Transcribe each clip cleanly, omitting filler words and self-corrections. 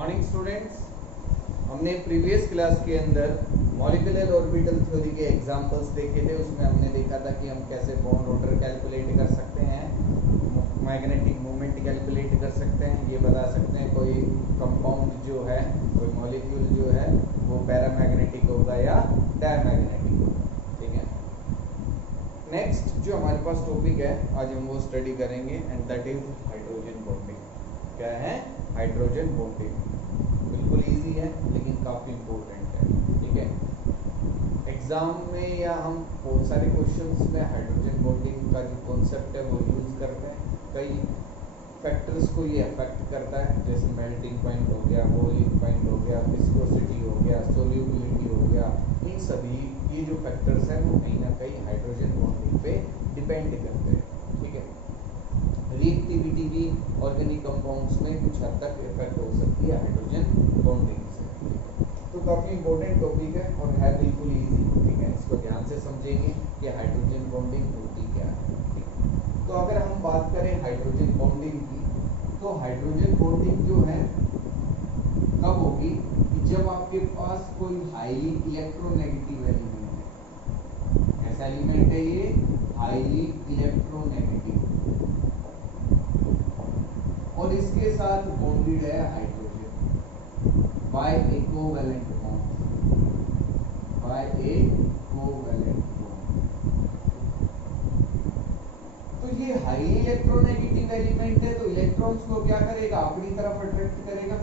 Morning students, हमने previous class के अंदर मॉलिक्यूलर ऑर्बिटल थ्योरी के एग्जांपल्स देखे थे। उसमें हमने देखा था कि हम कैसे बॉन्ड ऑर्डर कैलकुलेट कर सकते हैं, मैग्नेटिक मोमेंट कैलकुलेट कर सकते हैं, ये बता सकते हैं कोई कंपाउंड जो है, कोई मॉलिक्यूल जो है वो पैरामैग्नेटिक होगा या डायमैग्नेटिक होगा। ठीक है, नेक्स्ट जो हमारे पास टॉपिक है आज हम वो स्टडी करेंगे and that is hydrogen bonding. क्या है? Hydrogen bonding. बिल्कुल इजी है लेकिन काफ़ी इम्पोर्टेंट है। ठीक है, एग्जाम में या हम बहुत सारे क्वेश्चंस में हाइड्रोजन बॉन्डिंग का जो कॉन्सेप्ट है वो यूज़ करते हैं। कई फैक्टर्स को ये अफेक्ट करता है, जैसे मेल्टिंग पॉइंट हो गया, बॉइलिंग पॉइंट हो गया, विस्कोसिटी हो गया, सोल्यूबिलिटी हो गया। इन सभी ये जो फैक्टर्स हैं वो कहीं ना कहीं हाइड्रोजन बॉन्डिंग पे डिपेंड करते हैं। ठीक है, रिएक्टिविटी भी ऑर्गेनिक कंपाउंड्स में कुछ हद तक इफेक्ट हो सकती है हाइड्रोजन बॉन्डिंग से। तो काफ़ी इंपॉर्टेंट टॉपिक है और है बिल्कुल इजी। ठीक है, इसको ध्यान से समझेंगे कि हाइड्रोजन बॉन्डिंग होती क्या है। तो अगर हम बात करें हाइड्रोजन बॉन्डिंग की, तो हाइड्रोजन बॉन्डिंग जो है कब होगी कि जब आपके पास कोई हाईली इलेक्ट्रोनेगेटिव एलिमेंट है। ऐसा एलिमेंट है ये हाईली इलेक्ट्रोनेगेटिव और इसके साथ बॉन्डेड है hydrogen by a covalent bond, by a covalent bond. तो ये हाईली इलेक्ट्रोनेगेटिव एलिमेंट है, तो इलेक्ट्रॉन्स को क्या करेगा? अपनी तरफ अट्रैक्ट करेगा।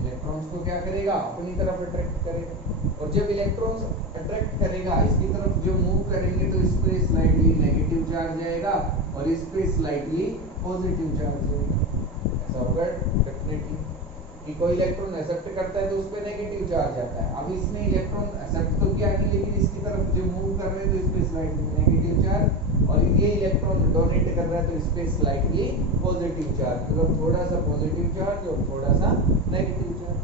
इलेक्ट्रॉन्स को क्या करेगा? अपनी तरफ अट्रैक्ट करेगा। और जब इलेक्ट्रॉन्स अट्रैक्ट करेगा इसकी तरफ जो मूव करेंगे तो इस पे स्लाइटली नेगेटिव चार्ज आएगा और इस पे स्लाइटली पॉजिटिव चार्ज आएगा। ऐसा होगा डेफिनेटली कि कोई इलेक्ट्रॉन एक्सेप्ट करता है तो उस पे नेगेटिव चार्ज आता है। अब इसने इलेक्ट्रॉन एक्सेप्ट तो किया नहीं, लेकिन इसकी तरफ जो मूव कर रहे हैं तो इस पे स्लाइटली नेगेटिव चार्ज, और ये इलेक्ट्रॉन डोनेट कर रहा है तो इस पे स्लाइटली पॉजिटिव चार्ज, मतलब थोड़ा सा पॉजिटिव चार्ज और थोड़ा सा नेगेटिव चार्ज।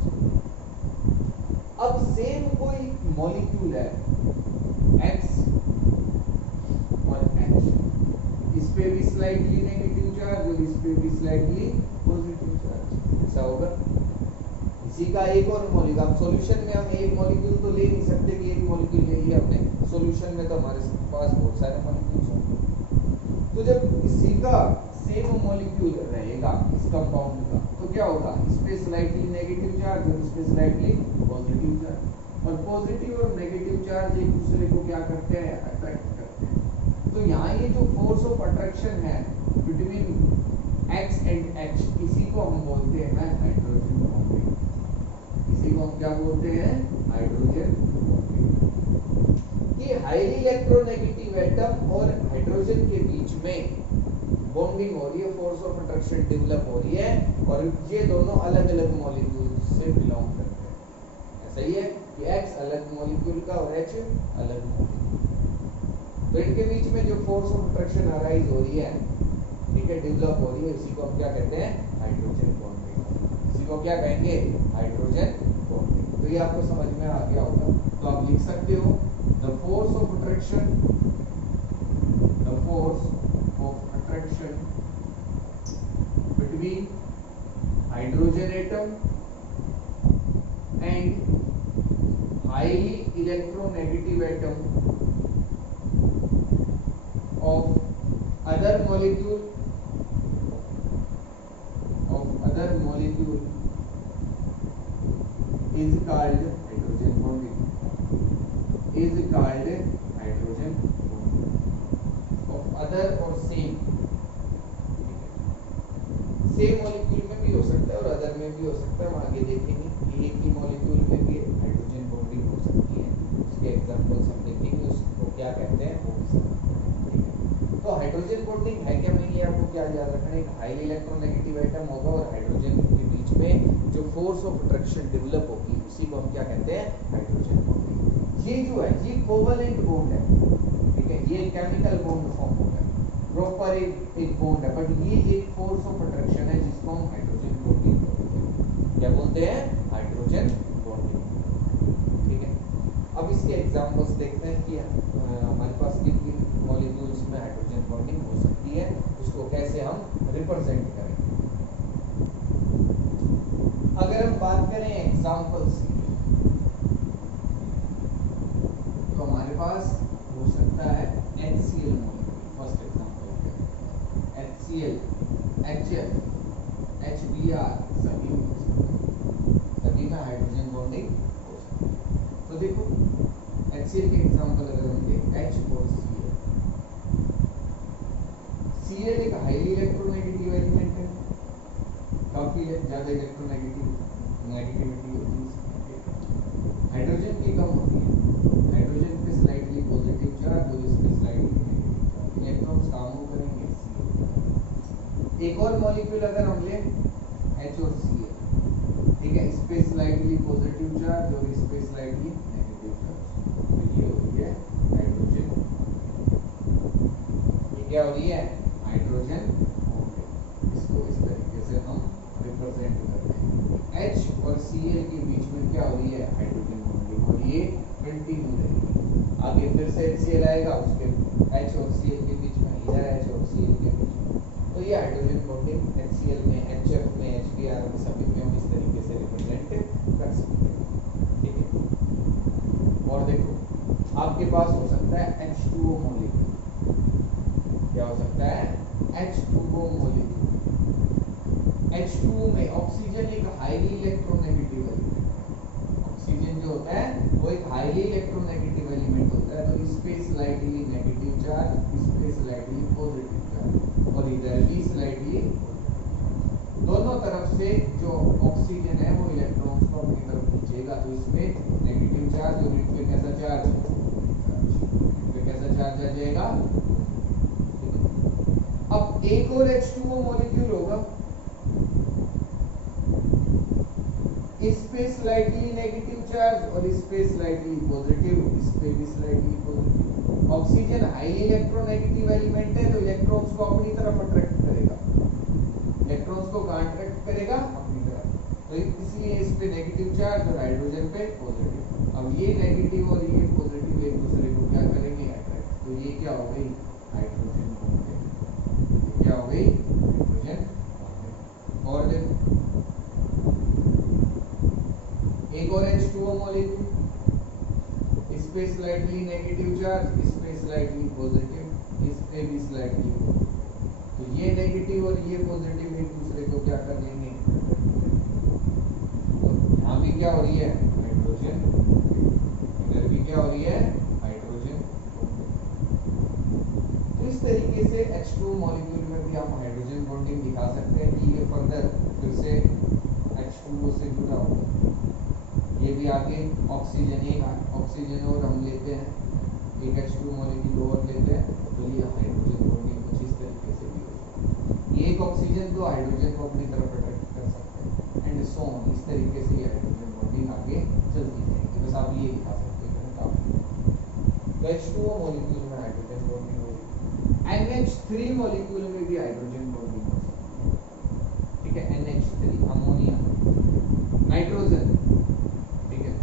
अब सेम कोई मॉलिक्यूल है X और H, इस पे भी स्लाइटली नेगेटिव चार्ज और इस पे भी स्लाइटली पॉजिटिव चार्ज। ऐसा होगा। इसी का एक और मॉलिक्यूल, हम सॉल्यूशन में हम एक मॉलिक्यूल तो ले नहीं सकते कि एक मॉलिक्यूल ले लिया हमने, सॉल्यूशन में तो हमारे पास बहुत सारे मॉलिक्यूल्स होंगे। तो जब इसी का सेम मॉलिक्यूल रहेगा इस कंपाउंड का, तो क्या होगा? इस पे स्लाइटली नेगेटिव चार्ज और इस पे स्लाइटली पॉजिटिव चार्ज, और पॉजिटिव और नेगेटिव चार्ज एक दूसरे को क्या करते हैं? अट्रैक्ट करते हैं। तो यहाँ ये जो फोर्स ऑफ अट्रैक्शन है बिटवीन X एंड H, इसी को हम बोलते हैं हाइड्रोजन बॉन्डिंग। इसी को हम क्या बोलते हैं? Hydrogen bonding. ये हाईली इलेक्ट्रोनेगेटिव एटम और हाइड्रोजन के बीच में बॉन्डिंग हो रही है, फोर्स ऑफ अट्रैक्शन डेवलप हो रही है, और ये दोनों अलग अलग मॉलिक्यूल से बिलोंग करते हैं। ऐसा ही है कि X अलग मॉलिक्यूल का और H अलग मॉलिक्यूल। तो इनके बीच में जो फोर्स ऑफ अट्रैक्शन अराइज हो रही है, ठीक है, डेवलप हो रही है, इसी को हम क्या कहते हैं? Hydrogen bonding. इसी को क्या कहेंगे? Hydrogen bonding. तो ये आपको समझ में आ गया होगा। तो आप लिख सकते हो the force of attraction, the force of attraction between hydrogen atom and highly electronegative atom of other molecule is called hydrogen bonding, is called hydrogen bonding of other or same molecule में भी हो सकता है और other में भी हो सकता है। हम आगे देखेंगे कि एक ही मॉलिक्यूल में भी हाइड्रोजन बॉन्डिंग हो सकती है, उसके एग्जांपल्स हम देखेंगे, उसको क्या कहते हैं वो भी समझेंगे। तो हाइड्रोजन बॉन्डिंग है क्या नहीं, आपको क्या याद रखना है? एक हाईली इलेक्ट्रोनेगेटिव एटम होगा और हाइड्रोजन के बीच में जो फोर्स ऑफ अट्रैक्शन डेवलप होगी उसी को हम क्या कहते हैं? Hydrogen bonding. ये जो है ये कोवैलेंट बॉन्ड है। ठीक है, ये केमिकल बॉन्ड फॉर्म होगा, प्रॉपर एक बॉन्ड है, बट ये एक फोर्स ऑफ अट्रैक्शन है जिसको हम हाइड्रोजन बॉन्डिंग बोलते हैं। क्या बोलते हैं? Hydrogen bonding. ठीक है, अब इसके एग्जांपल्स देखते हैं कि हमारे पास किन किन मॉलिक्यूल्स में हाइड्रोजन बॉन्डिंग हो सकती है, उसको कैसे हम रिप्रेजेंट करेंगे। अगर हम बात करें एग्जाम्पल सी, तो हमारे पास हो सकता है HCl molecule. First example HCl, HF, HBr, सभी में हाइड्रोजन बॉन्डिंग हो सकती है। तो देखो HCl के एग्जांपल अगर हम देखें H और Cl, Cl एक हाईली इलेक्ट्रोनेगेटिव एलिमेंट है, काफी ज्यादा नेगेटिविटी होती है। हाइड्रोजन की कम होती है, हाइड्रोजन पे स्लाइटली पॉजिटिव चार्ज और इस पे स्लाइटली नेगेटिव चार्ज, इलेक्ट्रॉन्स काम करेंगे Cl। एक और मॉलिक्यूल अगर हम ले H और Cl, ठीक है, इस पे स्लाइटली पॉजिटिव चार्ज और इस पे स्लाइटली नेगेटिव चार्ज, तो ये हो रही है हाइड्रोजन। ये क्या हो रही है? Hydrogen bonding. इसको इस तरीके से हम रिप्रेजेंट करते हैं। H और Cl के बीच में क्या हो रही है? हाइड्रोजन बॉन्डिंग, और ये कंटिन्यू रहेगी। आगे फिर से HCl आएगा, उसके H और Cl के बीच में, इधर H और Cl के बीच में, तो ये हाइड्रोजन बॉन्डिंग HCl में, HF में, HBr में, सभी में हम इस तरीके से रिप्रेजेंट कर सकते हैं, ठीक है। और देखो आपके पास हो सकता है H2O मॉलिक्यूल। क्या हो सकता है? H2O molecule. H2O में ऑक्सीजन एक हाईली इलेक्ट्रोनेगेटिव एलिमेंट है। ऑक्सीजन जो होता है वो एक हाईली इलेक्ट्रोनेगेटिव एलिमेंट होता है, तो इस पे स्लाइटली नेगेटिव चार्ज, इस पे स्लाइटली पॉजिटिव चार्ज, और इधर भी स्लाइटली, दोनों तरफ से जो ऑक्सीजन है वो इलेक्ट्रॉन्स को अपनी तरफ खींचेगा, तो इसमें नेगेटिव चार्ज और इन पे कैसा चार्ज, इन पे कैसा चार्ज आ जाएगा। अब एक और H2O मॉलिक्यूल होगा, इस पे स्लाइटली नेगेटिव चार्ज और इस पे स्लाइटली पॉजिटिव, इस पे भी slightly positive. Oxygen highly electronegative element है, तो इलेक्ट्रॉन्स को अपनी तरफ अट्रैक्ट करेगा। इलेक्ट्रॉन्स को कहां अट्रैक्ट करेगा? अपनी तरफ, तो इसलिए इस पे नेगेटिव चार्ज और हाइड्रोजन पे पॉजिटिव। अब ये नेगेटिव और ये पॉजिटिव एक दूसरे को क्या करेंगे? अट्रैक्ट। तो ये क्या हो गई? Hydrogen bonding. क्या हो गई? Hydrogen bonding. और देखो एक और H2O मॉलिक्यूल, इस पे स्लाइटली नेगेटिव चार्ज, इस पे स्लाइटली पॉजिटिव, इस पे भी स्लाइटली पॉजिटिव, तो ये नेगेटिव और ये पॉजिटिव एक दूसरे को क्या कर लेंगे? तो यहाँ भी क्या हो रही है? हाइड्रोजन। इधर भी क्या हो रही है? हाइड्रोजन। तो इस तरीके से H2O मॉलिक्यूल में भी हम हाइड्रोजन बॉन्डिंग दिखा सकते हैं कि ये फर्दर फिर से H2O से जुड़ा हुआ, ये भी आगे ऑक्सीजन, एक ऑक्सीजन और हम लेते हैं, एक H2O मॉलिक्यूल और लेते हैं, तो ये हाइड्रोजन बॉन्डिंग कुछ इस तरीके से भी हो सकती है। ये एक ऑक्सीजन तो हाइड्रोजन को अपनी तरफ अट्रैक्ट कर सकते हैं, एंड सो ऑन। इस तरीके से ये हाइड्रोजन बॉन्डिंग आगे चलती जाएगी। बस आप ये दिखा सकते हैं काफी। तो H2O मॉलिक्यूल में हाइड्रोजन बॉन्डिंग होगी। NH3 मॉलिक्यूल में भी हाइड्रोजन बॉन्डिंग हो सकती है, ठीक है। NH3 अमोनिया, नाइट्रोजन, ठीक है,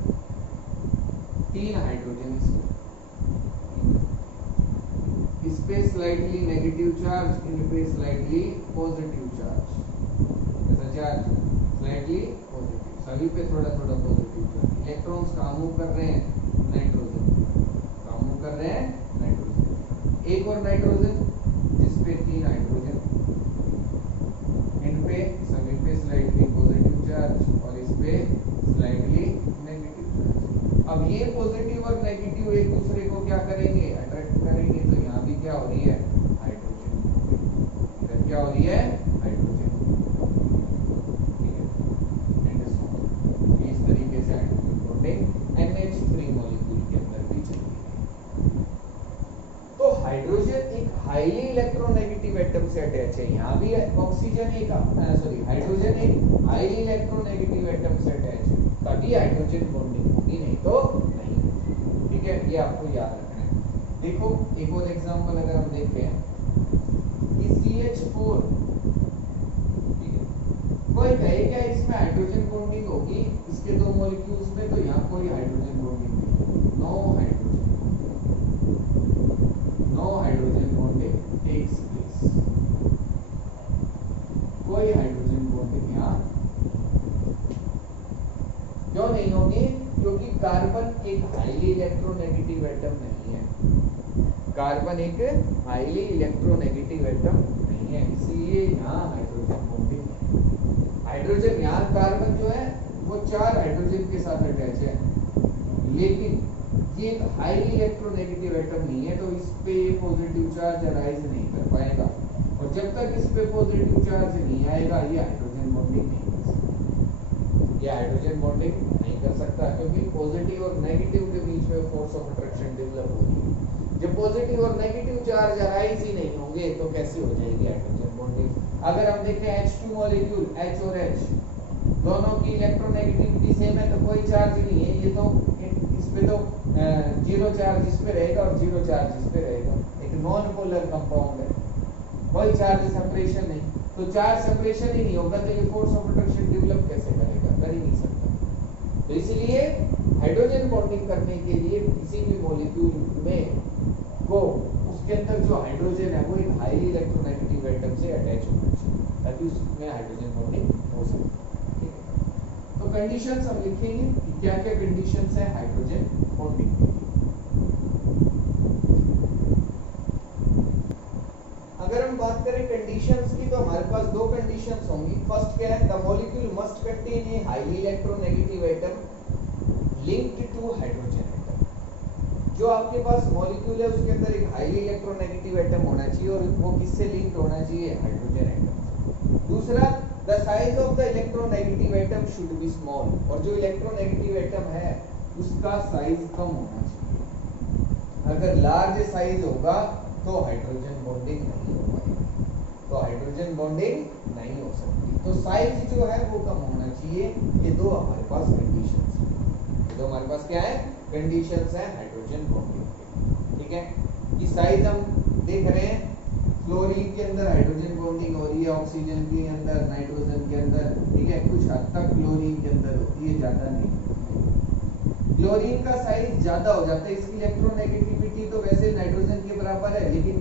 3 हाइड्रोजन इस पे स्लाइटली नेगेटिव चार्ज, इन पे स्लाइटली पॉजिटिव चार्ज, कैसा चार्ज? स्लाइटली पॉजिटिव, सभी पे थोड़ा थोड़ा पॉजिटिव चार्ज। इलेक्ट्रॉन्स कहाँ मूव कर रहे हैं? नाइट्रोजन, कहाँ मूव कर रहे हैं? नाइट्रोजन। एक और नाइट्रोजन जिस पे 3 हाइड्रोजन, इन पे सभी पे स्लाइटली पॉजिटिव चार्ज और इस पे स्लाइटली नेगेटिव चार्ज। अब ये पॉजिटिव और नेगेटिव एक दूसरे को क्या करेंगे? अट्रैक्ट करेंगे, तो यहाँ भी क्या हो रही है? हाइड्रोजन। इधर क्या हो रही है? हाइड्रोजन, ठीक है। इस तरीके से हाइड्रोजन बॉन्डिंग NH3 मॉलिक्यूल के अंदर भी चलती है। तो हाइड्रोजन एक हाईली इलेक्ट्रोनेगेटिव एटम से अटैच है, यहाँ भी ऑक्सीजन एक हाइड्रोजन एक हाईली इलेक्ट्रोनेगेटिव एटम से अटैच है, तभी हाइड्रोजन बॉन्डिंग होगी, नहीं तो नहीं, ठीक है। ये आपको याद रखना है। देखो एक और एग्जांपल अगर हम देखें कि CH4, ठीक है, कोई कहे क्या इसमें हाइड्रोजन बॉन्डिंग होगी इसके दो मॉलिक्यूल्स में? तो यहाँ कोई हाइड्रोजन बॉन्डिंग नहीं, no hydrogen bonding takes place. कोई हाइड्रोजन बॉन्डिंग यहाँ क्यों नहीं होंगे? क्योंकि कार्बन एक हाईली इलेक्ट्रोनेगेटिव एटम नहीं है। कार्बन एक हाईली इलेक्ट्रोनेगेटिव एटम नहीं है, इसलिए यहाँ हाइड्रोजन बॉन्डिंग है। हाइड्रोजन यहाँ कार्बन जो है वो 4 हाइड्रोजन के साथ अटैच है, लेकिन ये एक हाईली इलेक्ट्रोनेगेटिव एटम नहीं है, तो इस पे पॉजिटिव चार्ज अराइज नहीं कर पाएगा। और जब तक इस पे पॉजिटिव चार्ज नहीं आएगा, ये हाइड्रोजन बॉन्डिंग नहीं कर सकता। ये हाइड्रोजन बॉन्डिंग नहीं कर सकता, क्योंकि पॉजिटिव और नेगेटिव के बीच में फोर्स ऑफ अट्रैक्शन डेवलप होगी। जब पॉजिटिव और नेगेटिव चार्ज अराइज ही नहीं होंगे तो कैसे हो जाएगी हाइड्रोजन बॉन्डिंग? अगर हम देखें H2 मॉलिक्यूल, H और H दोनों की इलेक्ट्रोनेगेटिविटी सेम है, तो कोई चार्ज नहीं है, ये तो इस पे तो 0 चार्ज इस पे रहेगा और 0 चार्ज इस पे रहेगा। एक नॉन पोलर कंपाउंड है, कोई चार्ज सेपरेशन नहीं, तो चार्ज सेपरेशन ही नहीं होगा तो ये फोर्स ऑफ अट्रैक्शन डेवलप कैसे करेगा? कर ही नहीं सकता। तो इसलिए हाइड्रोजन बॉन्डिंग करने के लिए किसी भी मॉलिक्यूल में वो उसके अंदर जो हाइड्रोजन है वो एक हाईली इलेक्ट्रोनेगेटिव एटम से अटैच होना चाहिए, ताकि उसमें हाइड्रोजन बॉन्डिंग हो सके। ठीक है, तो कंडीशंस हम लिखेंगे कि क्या क्या कंडीशंस है हाइड्रोजन बॉन्डिंग के लिए। अगर हम बात करें कंडीशंस की, तो हमारे पास 2 कंडीशंस होंगी। फर्स्ट क्या है? The molecule must contain a highly electronegative atom linked to hydrogen atom. जो आपके पास मॉलिक्यूल है उसके अंदर एक हाईली इलेक्ट्रोनेगेटिव एटम होना चाहिए, और वो किससे लिंक्ड होना चाहिए? Hydrogen atom. दूसरा, the size of the electronegative atom should be small, और जो इलेक्ट्रोनेगेटिव एटम है उसका साइज कम होना चाहिए। अगर लार्ज साइज होगा तो हाइड्रोजन बॉन्डिंग नहीं हो पाएगी, तो हाइड्रोजन बॉन्डिंग नहीं हो सकती। तो साइज जो है वो कम होना चाहिए। ये 2 हमारे पास कंडीशंस हैं। तो हमारे पास क्या है? कंडीशंस है हाइड्रोजन बॉन्डिंग। ठीक है, कि साइज हम देख रहे हैं, फ्लोरीन के अंदर हाइड्रोजन बॉन्डिंग हो रही है, ऑक्सीजन के अंदर, नाइट्रोजन के अंदर, ठीक है, कुछ हद तक क्लोरीन के अंदर होती है, ज्यादा नहीं। क्लोरीन का साइज ज्यादा हो जाता है, इसकी इलेक्ट्रोनेगेटिविटी तो वैसे नाइट्रोजन के बराबर है, लेकिन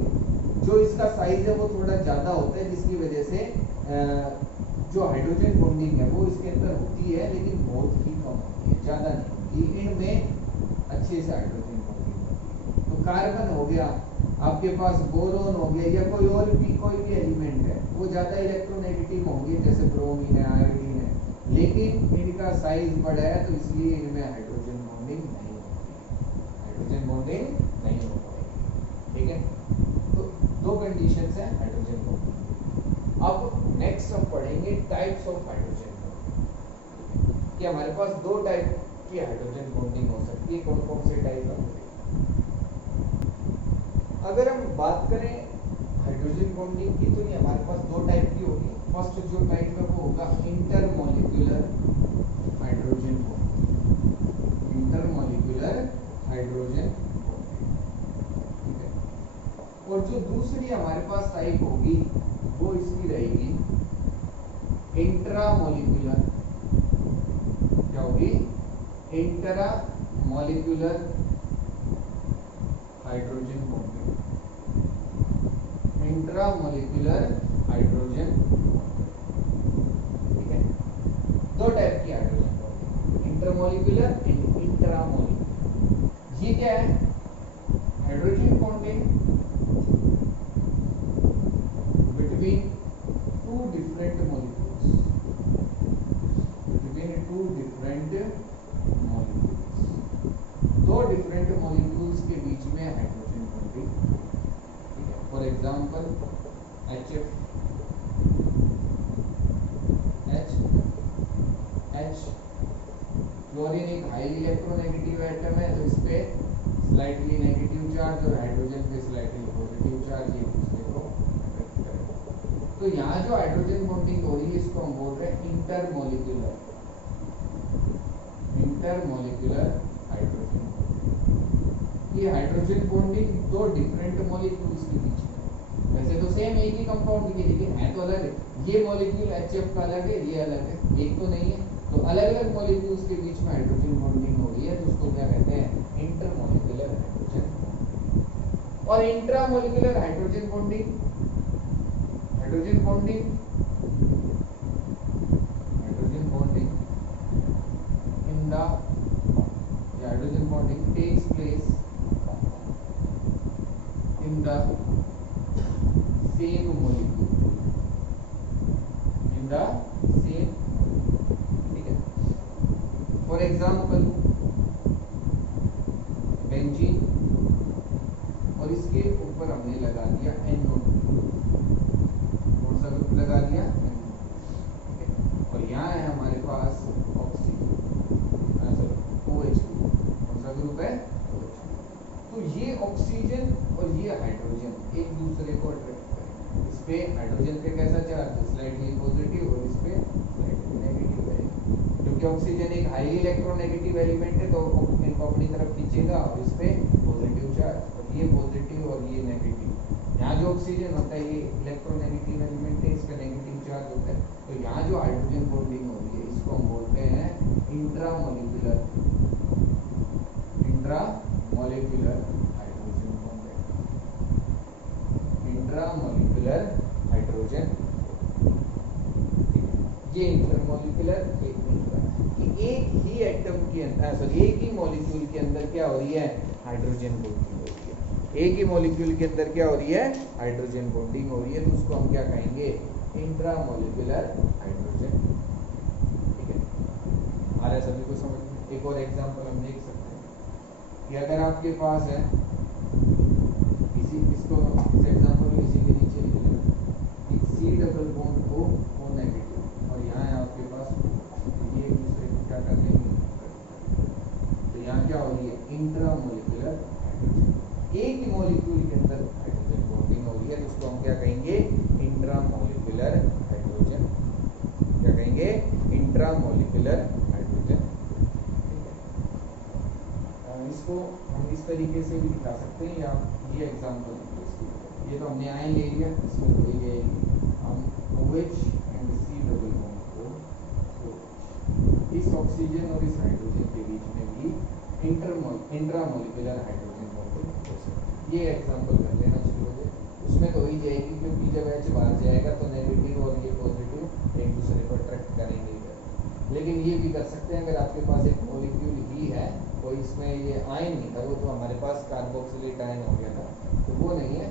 जो इसका साइज है वो थोड़ा ज्यादा होता है, जिसकी वजह से जो हाइड्रोजन बॉन्डिंग है वो इसके अंदर होती है, लेकिन बहुत ही कम होती है, ज्यादा नहीं होती। इनमें अच्छे से हाइड्रोजन बॉन्डिंग होती है। तो कार्बन हो गया, आपके पास बोरोन हो गया, या कोई भी एलिमेंट है, वो ज्यादा इलेक्ट्रोनेगेटिव होंगे, जैसे ब्रोमीन है, आयोडीन है, लेकिन इनका साइज बड़ा है, तो इसलिए इनमें हाइड्रोजन बॉन्डिंग नहीं होती, हाइड्रोजन बॉन्डिंग नहीं हो पाएगी। ठीक है, तो 2 कंडीशंस है हाइड्रोजन बॉन्डिंग। अब नेक्स्ट हम पढ़ेंगे टाइप्स ऑफ हाइड्रोजन बॉन्डिंग, कि हमारे पास 2 टाइप की हाइड्रोजन बॉन्डिंग हो सकती है। कौन कौन से टाइप है? अगर हम बात करें हाइड्रोजन बॉन्डिंग की, तो ये हमारे पास 2 टाइप की होगी। फर्स्ट जो टाइप है वो होगा intermolecular hydrogen bonding, intermolecular hydrogen bonding. ठीक है, और जो दूसरी हमारे पास टाइप होगी वो इसकी रहेगी इंट्रामॉलिक्यूलर। क्या होगी? Intramolecular hydrogen bonding, intramolecular hydrogen bonding. ठीक है, 2 टाइप की hydrogen bonding, intermolecular and intramolecular. ये क्या है? Hydrogen bonding between 2 different molecules, between 2 different molecules, 2 different molecules के बीच में हाइड्रोजन बॉन्डिंग। ठीक है, for example HF, H, chlorine एक हाईली इलेक्ट्रोनेगेटिव एटम है, तो इस पे स्लाइटली नेगेटिव चार्ज और हाइड्रोजन पे स्लाइटली पॉजिटिव चार्ज, ये दूसरे को अट्रैक्ट करेगा। तो यहाँ जो हाइड्रोजन बॉन्डिंग हो रही है इसको हम बोल रहे हैं इंटरमॉलिक्यूलर, इंटरमॉलिक्यूलर हाइड्रोजन बॉन्डिंग। ये हाइड्रोजन बॉन्डिंग 2 डिफरेंट मॉलिक्यूल्स के बीच में, वैसे तो सेम एक ही कंपाउंड की, लेकिन है तो अलग है। ये मॉलिक्यूल HF का अलग है, ये अलग है, एक तो नहीं है, तो अलग अलग मॉलिक्यूल्स के बीच में हाइड्रोजन बॉन्डिंग हो रही है, तो उसको क्या कहते हैं? Intermolecular hydrogen. और intramolecular hydrogen bonding, hydrogen bonding in the for example benzene और इसके ऊपर हमने लगा दिया NO2, कौन सा ग्रुप लगा दिया और यहाँ है हमारे पास ऑक्सीजन OH2, कौन सा ग्रुप है OH2। तो ये ऑक्सीजन और ये हाइड्रोजन एक दूसरे को अट्रैक्ट करेंगे। इस पे हाइड्रोजन पे कैसा चार्ज है स्लाइडली पॉजिटिव और इस पे स्लाइडली नेगेटिव है, क्योंकि ऑक्सीजन एक हाईली इलेक्ट्रोनेगेटिव एलिमेंट है तो इनको अपनी तरफ खींचेगा और इस पे पॉजिटिव चार्ज, और ये पॉजिटिव और ये नेगेटिव। यहाँ जो ऑक्सीजन होता है ये इलेक्ट्रोनेगेटिव एलिमेंट है, इस पे नेगेटिव चार्ज होता है, तो यहाँ जो हाइड्रोजन बॉन्डिंग हो रही है इसको हम बोलते हैं intramolecular hydrogen bonding, intramolecular hydrogen. ये इंटरमोलिकुलर एक ही एटम के अंदर एक ही मॉलिक्यूल के अंदर क्या हो रही है हाइड्रोजन बॉन्डिंग हो रही है, एक ही मॉलिक्यूल के अंदर क्या हो रही है हाइड्रोजन बॉन्डिंग हो रही है, तो उसको हम क्या कहेंगे इंट्रामोलिकुलर हाइड्रोजन। ठीक है, आ रहा है सभी को समझ में। एक और एग्जांपल हम देख सकते हैं कि अगर आपके पास है इसको इस एग्जांपल में इसी के नीचे लिख लेना C double bond O negative और यहाँ है आपके पास ये एक दूसरे को क्या कर लेंगे, तो यहाँ क्या हो रही है इंट्रामोलिकुलर हाइड्रोजन, एक ही मॉलिक्यूल के अंदर हाइड्रोजन बॉन्डिंग हो रही है, तो उसको हम क्या कहेंगे इंट्रामोलिकुलर हाइड्रोजन, क्या कहेंगे इंट्रामोलिकुलर हाइड्रोजन। ठीक है, इसको हम इस तरीके से भी दिखा सकते हैं, या ये एग्जांपल ये तो हमने आयन ले लिया, इसमें तो ये हम OH and C double bond को इस ऑक्सीजन और इस हाइड्रोजन के बीच में भी इंट्रामोलिकुलर हाइड्रोजन बॉन्डिंग हो सकती है। ये एग्जांपल कर लेना शुरू हो जाए, उसमें तो हो ही जाएगी क्योंकि जब H बाहर जाएगा तो नेगेटिव और ये पॉजिटिव एक दूसरे को अट्रैक्ट करेंगे। लेकिन ये भी कर सकते हैं अगर आपके पास एक मॉलिक्यूल ही है, कोई इसमें ये आयन नहीं था, वो तो हमारे पास कार्बोक्सिलेट आयन हो गया था, तो वो नहीं है।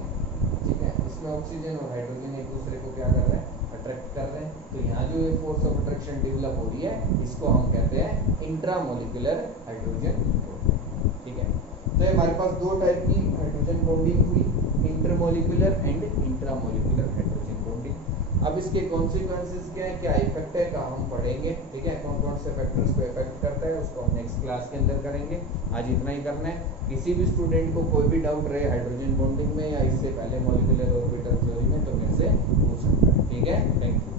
ठीक है, इसमें ऑक्सीजन और हाइड्रोजन एक दूसरे को क्या कर रहे हैं अट्रैक्ट कर रहे हैं, तो यहाँ जो ये फोर्स ऑफ अट्रैक्शन डेवलप हो रही है इसको हम कहते हैं इंट्रामोलिकुलर हाइड्रोजन बॉन्डिंग। ठीक है, तो हमारे पास दो टाइप की हाइड्रोजन बॉन्डिंग हुई, intermolecular and intramolecular hydrogen bonding. अब इसके कॉन्सिक्वेंसेस क्या है, क्या इफेक्ट है, का हम पढ़ेंगे। ठीक है, कौन कौन से फैक्टर्स को इफेक्ट करता है उसको हम नेक्स्ट क्लास के अंदर करेंगे। आज इतना ही करना है। किसी भी स्टूडेंट को कोई भी डाउट रहे हाइड्रोजन बॉन्डिंग में या इससे पहले मॉलिक्यूलर ऑर्बिटल थ्योरी में तो मेरे से पूछ सकता है। ठीक है, थैंक यू।